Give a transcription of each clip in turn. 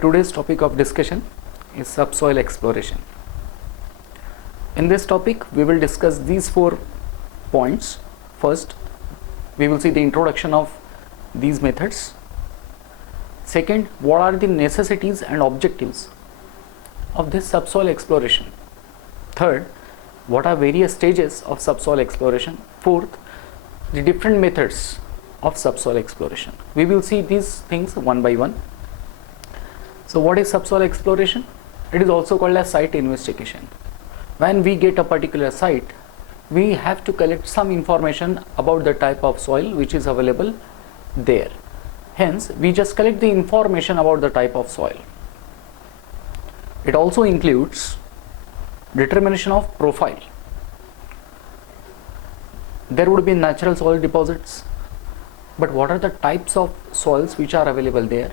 today's topic of discussion is subsoil exploration. In this topic, we will discuss these 4 points. First, we will see the introduction of these methods. Second, what are the necessities and objectives of this subsoil exploration? Third, what are various stages of subsoil exploration? Fourth, the different methods of subsoil exploration. We will see these things one by one. So what is subsoil exploration? It is also called as site investigation. When we get a particular site, we have to collect some information about the type of soil which is available there. Hence, we just collect the information about the type of soil. It also includes determination of profile. There would be natural soil deposits, but what are the types of soils which are available there?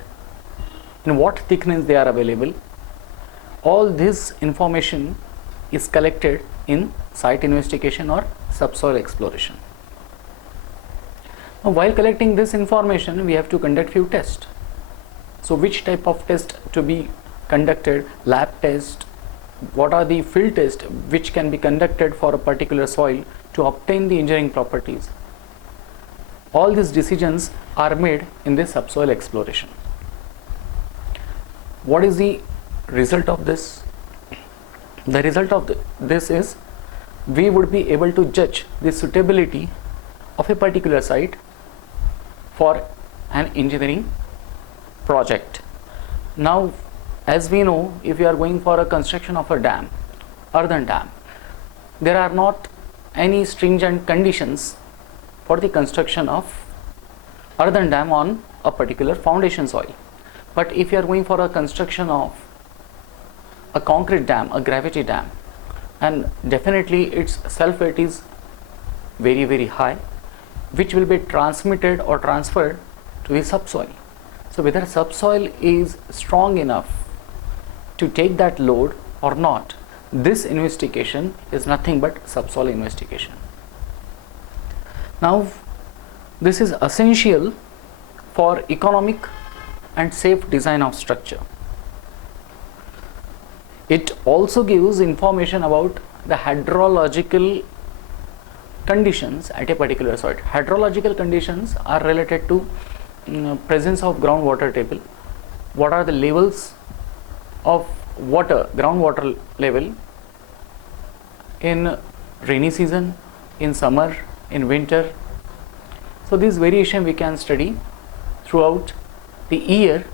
In what thickness they are available? All this information is collected in site investigation or subsoil exploration. Now, while collecting this information, we have to conduct few tests. So which type of test to be conducted? Lab test. What are the field tests which can be conducted for a particular soil to obtain the engineering properties? All these decisions are made in this subsoil exploration. What is the result of this? The result of this is we would be able to judge the suitability of a particular site for an engineering project. Now, as we know, if you are going for a construction of a dam, earthen dam, there are not any stringent conditions for the construction of earthen dam on a particular foundation soil. But if you are going for a construction of a concrete dam, a gravity dam, and definitely its self-weight is very, very high, which will be transmitted or transferred to the subsoil. So whether subsoil is strong enough to take that load or not, this investigation is nothing but subsoil investigation. Now, this is essential for economic and safe design of structure. It also gives information about the hydrological conditions at a particular site. Hydrological conditions are related to presence of groundwater table. What are the levels of water, groundwater level in rainy season, in summer, in winter. So this variation we can study throughout the year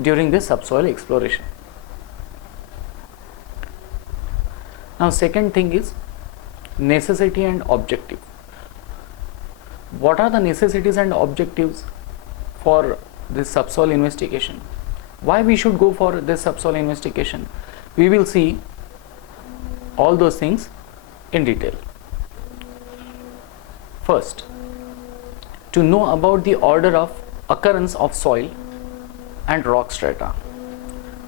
during this subsoil exploration. Now, second thing is necessity and objective. What are the necessities and objectives for this subsoil investigation? Why we should go for this subsoil investigation? We will see all those things in detail. First, to know about the order of occurrence of soil and rock strata.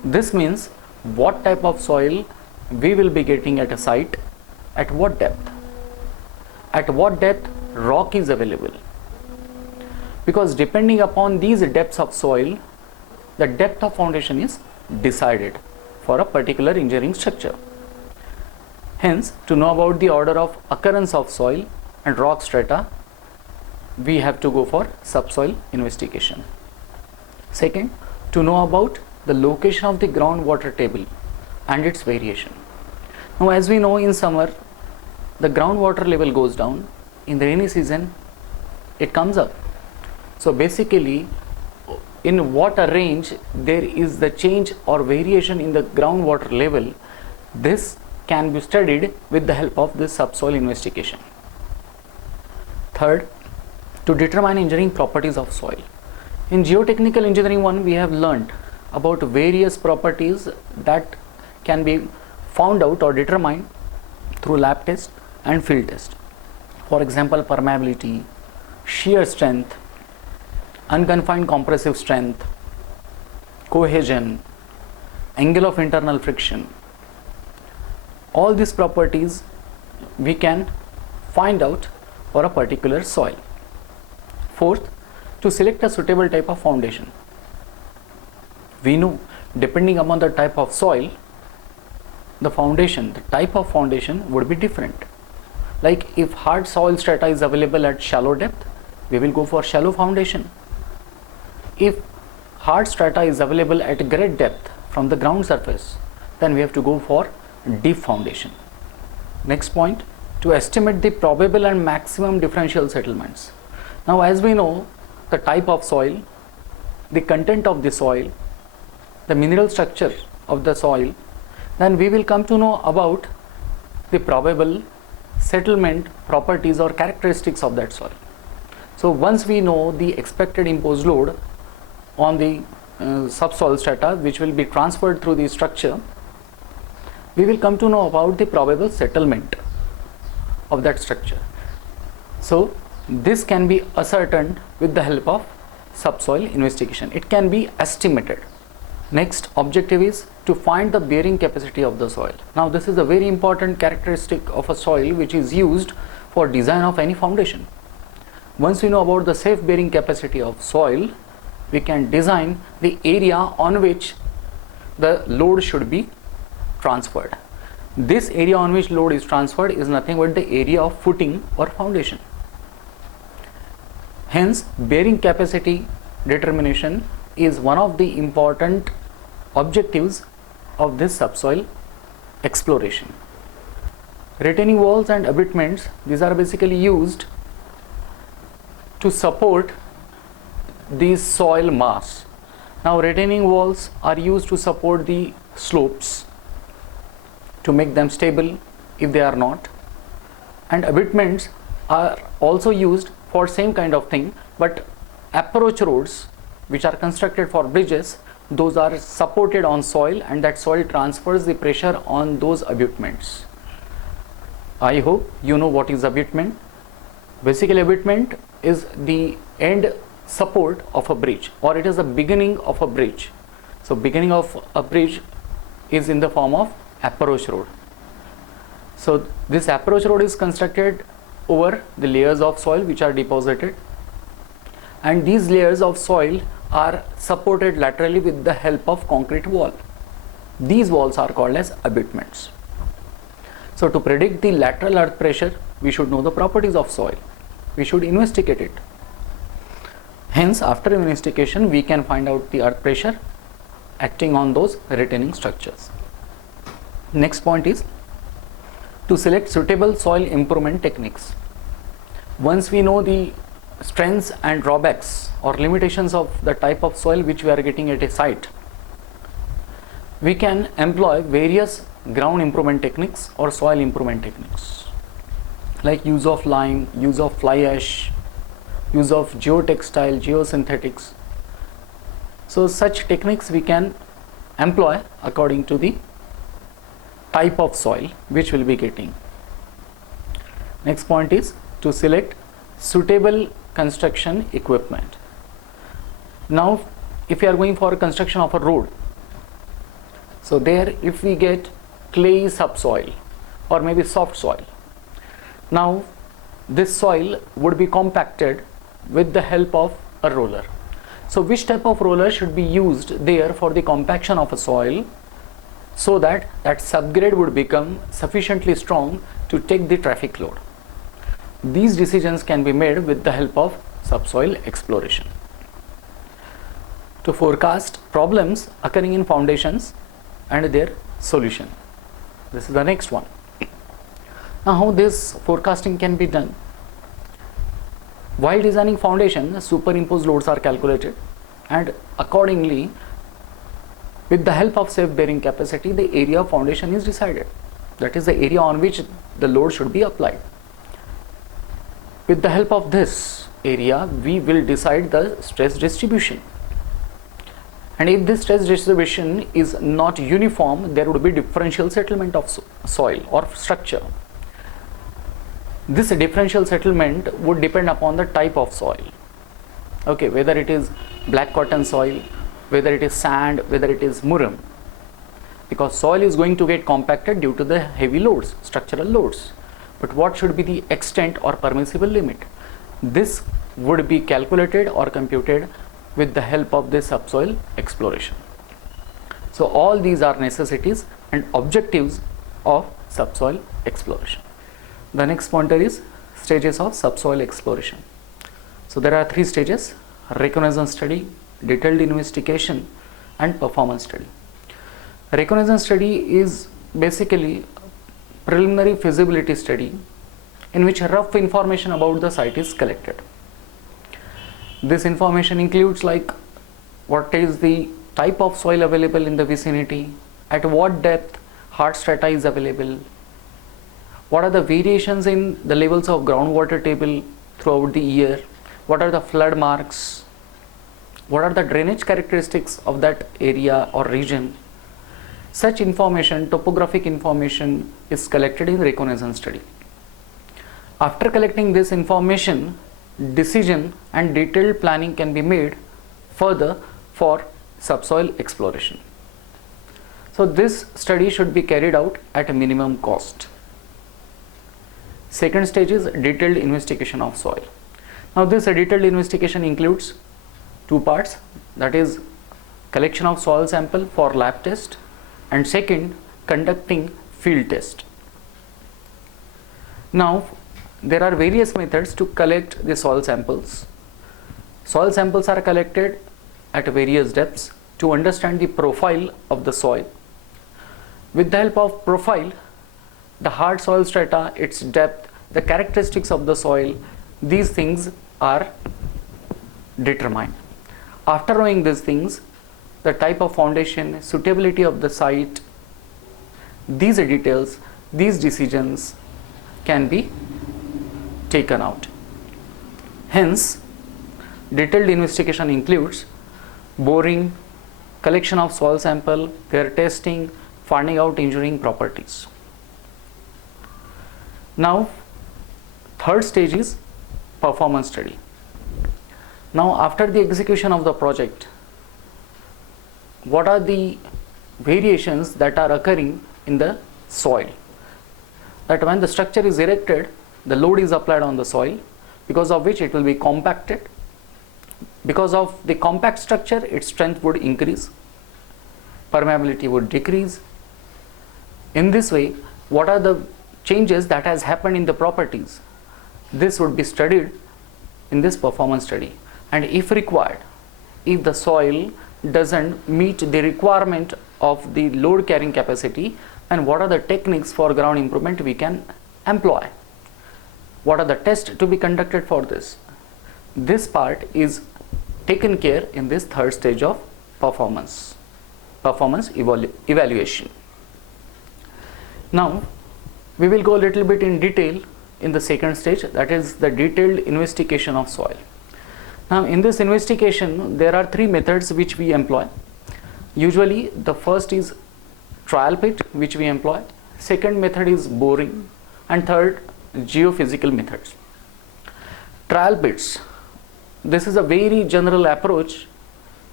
This means what type of soil we will be getting at a site, at what depth. At what depth rock is available. Because depending upon these depths of soil, the depth of foundation is decided for a particular engineering structure. Hence, to know about the order of occurrence of soil and rock strata, we have to go for subsoil investigation. Second, to know about the location of the groundwater table and its variation. Now, as we know, in summer the groundwater level goes down, in the rainy season it comes up. So basically, in what range there is the change or variation in the groundwater level, this can be studied with the help of this subsoil investigation. Third, to determine engineering properties of soil. In geotechnical engineering 1, we have learned about various properties that can be found out or determined through lab test and field test. For example, permeability, shear strength, unconfined compressive strength, cohesion, angle of internal friction. All these properties we can find out for a particular soil. Fourth, to select a suitable type of foundation. We know depending upon the type of soil, the type of foundation would be different. Like if hard soil strata is available at shallow depth, we will go for shallow foundation. If hard strata is available at great depth from the ground surface, then we have to go for deep foundation. Next point, to estimate the probable and maximum differential settlements. Now as we know the type of soil, the content of the soil, the mineral structure of the soil, then we will come to know about the probable settlement properties or characteristics of that soil. So once we know the expected imposed load on the subsoil strata which will be transferred through the structure, we will come to know about the probable settlement of that structure. So this can be ascertained with the help of subsoil investigation. It can be estimated. Next objective is to find the bearing capacity of the soil. Now this is a very important characteristic of a soil which is used for design of any foundation. Once we know about the safe bearing capacity of soil, we can design the area on which the load should be transferred. This area on which load is transferred is nothing but the area of footing or foundation. Hence, bearing capacity determination is one of the important objectives of this subsoil exploration. Retaining walls and abutments, these are basically used to support the soil mass. Now retaining walls are used to support the slopes, to make them stable if they are not, and abutments are also used for same kind of thing, but approach roads which are constructed for bridges, those are supported on soil and that soil transfers the pressure on those abutments. I hope you know what is abutment. Basically abutment is the end support of a bridge, or it is the beginning of a bridge. So beginning of a bridge is in the form of approach road. So this approach road is constructed over the layers of soil which are deposited, and these layers of soil are supported laterally with the help of concrete wall. These walls are called as abutments. So to predict the lateral earth pressure, we should know the properties of soil. We should investigate it. Hence, after investigation, we can find out the earth pressure acting on those retaining structures. Next point is to select suitable soil improvement techniques. Once we know the strengths and drawbacks or limitations of the type of soil which we are getting at a site, we can employ various ground improvement techniques or soil improvement techniques, like use of lime, use of fly ash, use of geotextile, geosynthetics. So such techniques we can employ according to the type of soil which will be getting. Next point is to select suitable construction equipment. Now if you are going for construction of a road, so there if we get clay subsoil or maybe soft soil, now this soil would be compacted with the help of a roller. So which type of roller should be used there for the compaction of a soil, so that that subgrade would become sufficiently strong to take the traffic load? These decisions can be made with the help of subsoil exploration. To forecast problems occurring in foundations and their solution. This is the next one. Now how this forecasting can be done? While designing foundation, superimposed loads are calculated, and accordingly with the help of safe bearing capacity, the area of foundation is decided. That is the area on which the load should be applied. With the help of this area, we will decide the stress distribution. And if this stress distribution is not uniform, there would be differential settlement of soil or structure. This differential settlement would depend upon the type of soil. Okay, whether it is black cotton soil, whether it is sand, whether it is muram, because soil is going to get compacted due to the heavy loads, structural loads. But what should be the extent or permissible limit? This would be calculated or computed with the help of this subsoil exploration. So all these are necessities and objectives of subsoil exploration. The next pointer is stages of subsoil exploration. So there are three stages: reconnaissance study, detailed investigation, and performance study. Reconnaissance study is basically preliminary feasibility study in which rough information about the site is collected. This information includes like what is the type of soil available in the vicinity, at what depth hard strata is available, what are the variations in the levels of groundwater table throughout the year, what are the flood marks, what are the drainage characteristics of that area or region. Such information, topographic information, is collected in reconnaissance study. After collecting this information, decision and detailed planning can be made further for subsoil exploration. So this study should be carried out at a minimum cost. Second stage is detailed investigation of soil. Now this detailed investigation includes two parts, that is collection of soil sample for lab test, and second, conducting field test. Now there are various methods to collect the soil samples. Soil samples are collected at various depths to understand the profile of the soil. With the help of profile, the hard soil strata, its depth, the characteristics of the soil, these things are determined. After knowing these things, the type of foundation, suitability of the site, these details, these decisions can be taken out. Hence, detailed investigation includes boring, collection of soil sample, their testing, finding out engineering properties. Now, third stage is performance study. Now, after the execution of the project, what are the variations that are occurring in the soil? That when the structure is erected, the load is applied on the soil, because of which it will be compacted. Because of the compact structure, its strength would increase, permeability would decrease. In this way, what are the changes that has happened in the properties? This would be studied in this performance study. And if required, if the soil doesn't meet the requirement of the load carrying capacity, then what are the techniques for ground improvement we can employ? What are the tests to be conducted for this? This part is taken care in this third stage of performance evaluation. Now we will go a little bit in detail in the second stage, that is the detailed investigation of soil. Now in this investigation there are three methods which we employ. Usually the first is trial pit, which we employ. Second method is boring, and third geophysical methods. Trial pits, this is a very general approach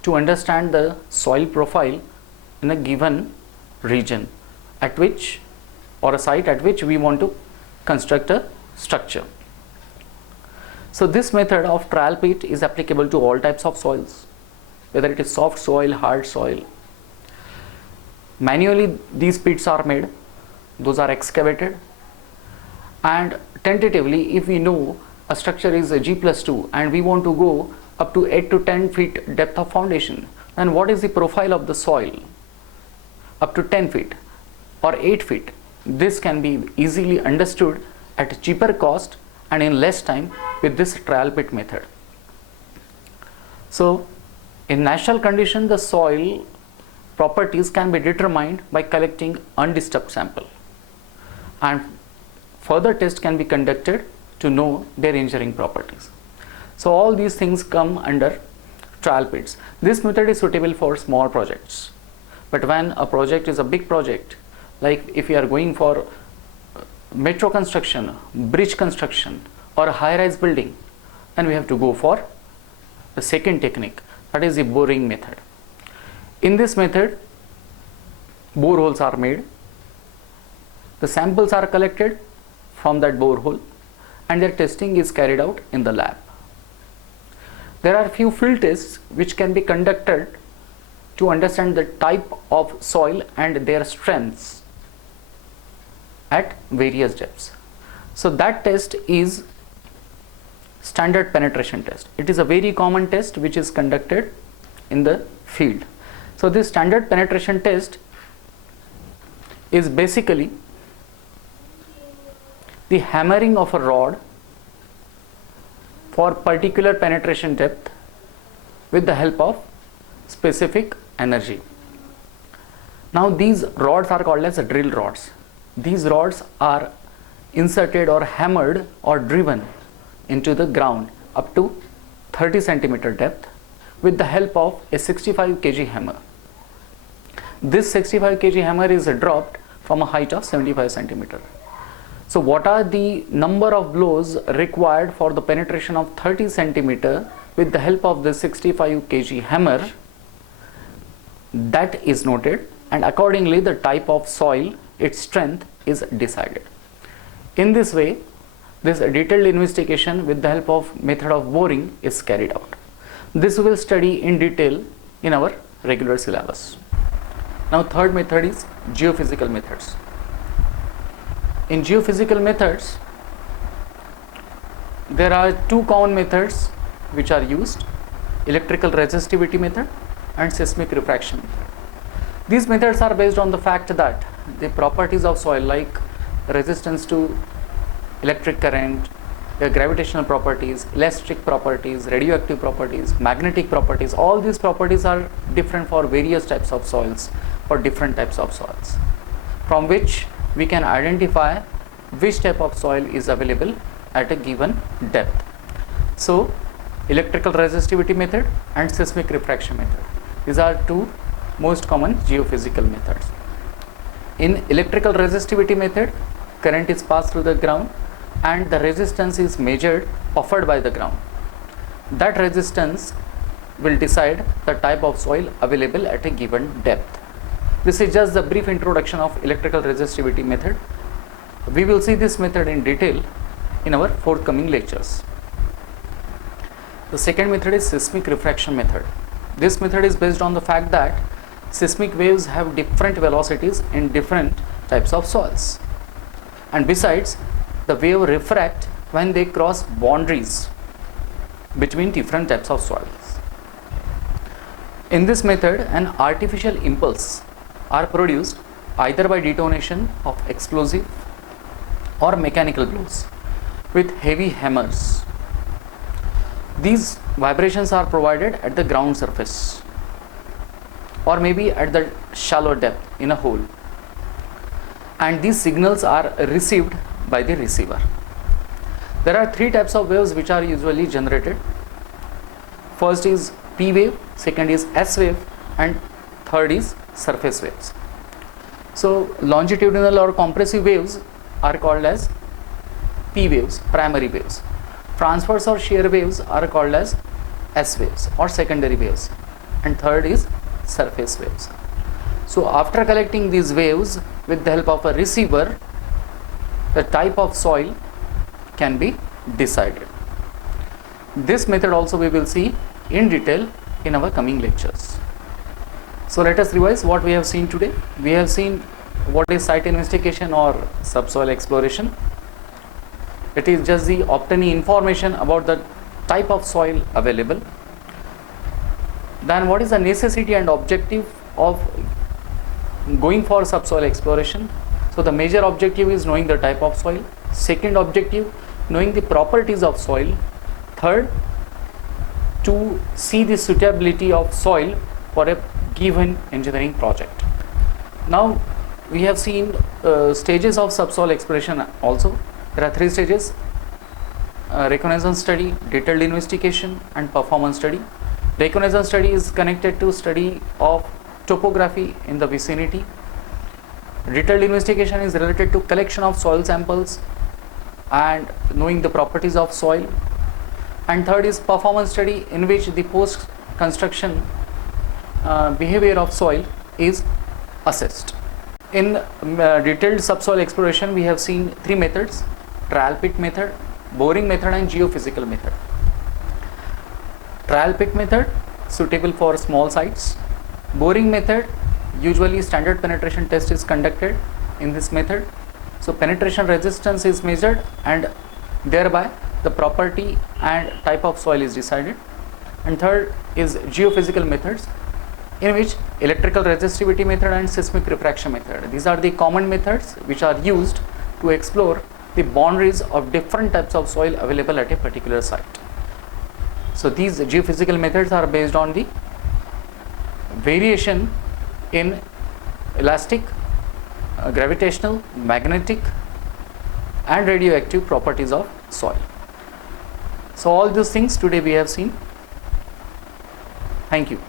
to understand the soil profile in a given region at which, or a site at which we want to construct a structure. So this method of trial pit is applicable to all types of soils, whether it is soft soil, hard soil. Manually these pits are made, those are excavated, and tentatively if we know a structure is a G+2 and we want to go up to 8 to 10 feet depth of foundation, then what is the profile of the soil up to 10 feet or 8 feet? This can be easily understood at cheaper cost and in less time with this trial pit method. So in natural condition, the soil properties can be determined by collecting undisturbed sample, and further test can be conducted to know their engineering properties. So all these things come under trial pits. This method is suitable for small projects, but when a project is a big project, like if we are going for metro construction, bridge construction, or a high-rise building, then we have to go for the second technique, that is the boring method. In this method, boreholes are made, the samples are collected from that borehole, and their testing is carried out in the lab. There are few field tests which can be conducted to understand the type of soil and their strengths at various depths. So that test is standard penetration test. It is a very common test which is conducted in the field. So this standard penetration test is basically the hammering of a rod for particular penetration depth with the help of specific energy. Now these rods are called as drill rods. These rods are inserted or hammered or driven into the ground up to 30 centimeter depth with the help of a 65 kg hammer. This 65 kg hammer is dropped from a height of 75 centimeter. So what are the number of blows required for the penetration of 30 centimeter with the help of the 65 kg hammer? That is noted, and accordingly the type of soil, its strength is decided. In this way, this detailed investigation with the help of method of boring is carried out. This we will study in detail in our regular syllabus. Now third method is geophysical methods. In geophysical methods, there are two common methods which are used: electrical resistivity method and seismic refraction method. These methods are based on the fact that the properties of soil, like resistance to electric current, their gravitational properties, elastic properties, radioactive properties, magnetic properties, all these properties are different for various types of soils, for different types of soils, from which we can identify which type of soil is available at a given depth. So electrical resistivity method and seismic refraction method, these are two most common geophysical methods. In electrical resistivity method, current is passed through the ground and the resistance is measured, offered by the ground. That resistance will decide the type of soil available at a given depth. This is just the brief introduction of electrical resistivity method. We will see this method in detail in our forthcoming lectures. The second method is seismic refraction method. This method is based on the fact that seismic waves have different velocities in different types of soils, and besides, the wave refract when they cross boundaries between different types of soils. In this method, an artificial impulse are produced either by detonation of explosive or mechanical blows with heavy hammers. These vibrations are provided at the ground surface or maybe at the shallow depth in a hole, and these signals are received by the receiver. There are three types of waves which are usually generated. First is P wave, second is S wave, and third is surface waves. So longitudinal or compressive waves are called as P waves, primary waves. Transverse or shear waves are called as S waves or secondary waves, and third is surface waves. So after collecting these waves with the help of a receiver, the type of soil can be decided. This method also we will see in detail in our coming lectures. So let us revise what we have seen today. We have seen what is site investigation or subsoil exploration. It is just the obtaining information about the type of soil available. Then what is the necessity and objective of going for subsoil exploration? So the major objective is knowing the type of soil. Second objective, knowing the properties of soil. Third, to see the suitability of soil for a given engineering project. Now we have seen stages of subsoil exploration also. There are three stages: reconnaissance study, detailed investigation, and performance study. Reconnaissance study is connected to study of topography in the vicinity. Detailed investigation is related to collection of soil samples and knowing the properties of soil. And third is performance study, in which the post construction behavior of soil is assessed. In detailed subsoil exploration, we have seen three methods: trial pit method, boring method, and geophysical method. Trial pit method suitable for small sites. Boring method, usually standard penetration test is conducted in this method. So penetration resistance is measured and thereby the property and type of soil is decided. And third is geophysical methods, in which electrical resistivity method and seismic refraction method. These are the common methods which are used to explore the boundaries of different types of soil available at a particular site. So these geophysical methods are based on the variation in elastic, gravitational, magnetic and radioactive properties of soil. So all these things today we have seen. Thank you.